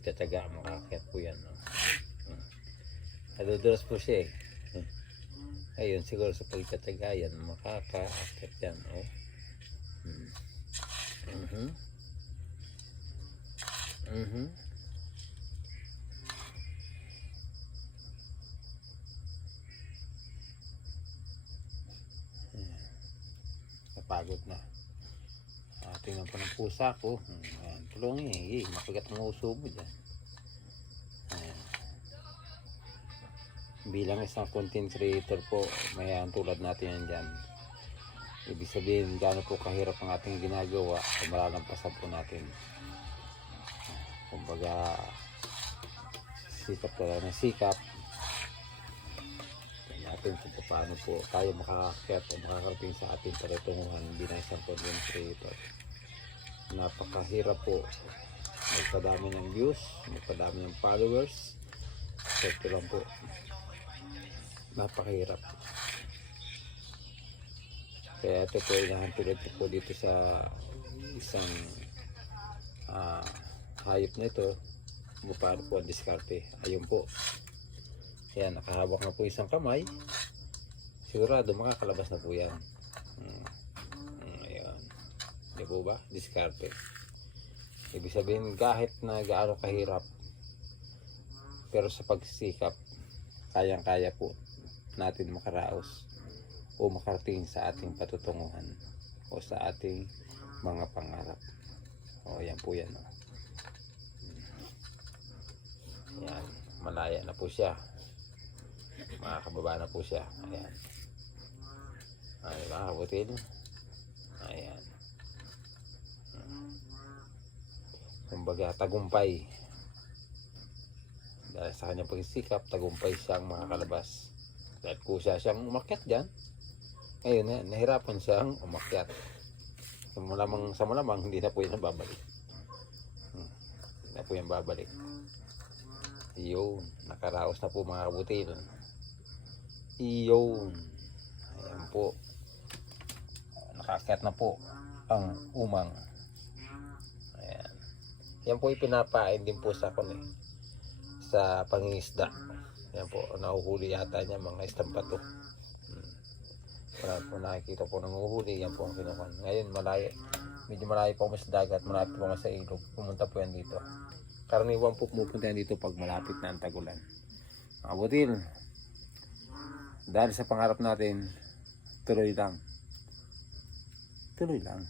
magtataga, makakit po yan. No? Nadudulas po siya eh. Ayun, siguro sa pagtataga yan, makakakit yan. Oh. Napagod na. Tingnan po ng pusa ko. Ayan, tulungi eh. Mapigat ang uso mo dyan. Ayan. Bilang isang content creator po, mayan tulad natin yan dyan. Ibig sabihin, gaano po kahirap ang ating ginagawa kung malalampasan po natin. Kumbaga, sikap talaga ng sikap. Tingnan natin kung paano po tayo makakakyat o makakarating sa ating patutunguhan bilang isang content creator. Napakahirap po magpadami ng views, magpadami ng followers. Ito lang po, napakahirap. Kaya ito po, inahantulan po dito sa isang hayop na ito kung paano po ang diskarte. Ayun po, ayan, nakahawak na po isang kamay, sigurado makakalabas na po yan. Di po ba? Diskarte. Ibig sabihin, kahit na gaano kahirap, pero sa pagsikap, kayang-kaya po natin makaraos o makarating sa ating patutunguhan o sa ating mga pangarap. O, yan po yan. O. Yan. Malaya na po siya. Makakababa na po siya. Ayan. Ay, makabutin. Ayan. Kumbaga, tagumpay. Dahil sa kanyang pagsisikap, tagumpay siyang makakalabas. Dahil kusa siyang umakyat dyan. Ngayon, nahirapan siyang umakyat. Sa malamang, hindi na po yan babalik. Hindi na po yan babalik. Iyon, nakaraos na po mga kabutil. Iyon. Ayan po. Nakakyat na po ang umang. Yan po ipinapain din po sa akin sa pangingisda. Yan po, nahuhuli yata niya mga istampato. Wala po nakikita po nanguhuli, yan po ang kinukuha. Ngayon malayo, medyo malayo po mas dagat, malapit po mas sa ilog. Pumunta po yan dito. Karaniwan po pumupunta yan dito pag malapit na ang tagulan. Mga butil, dahil sa pangarap natin, tuloy lang. Tuloy lang.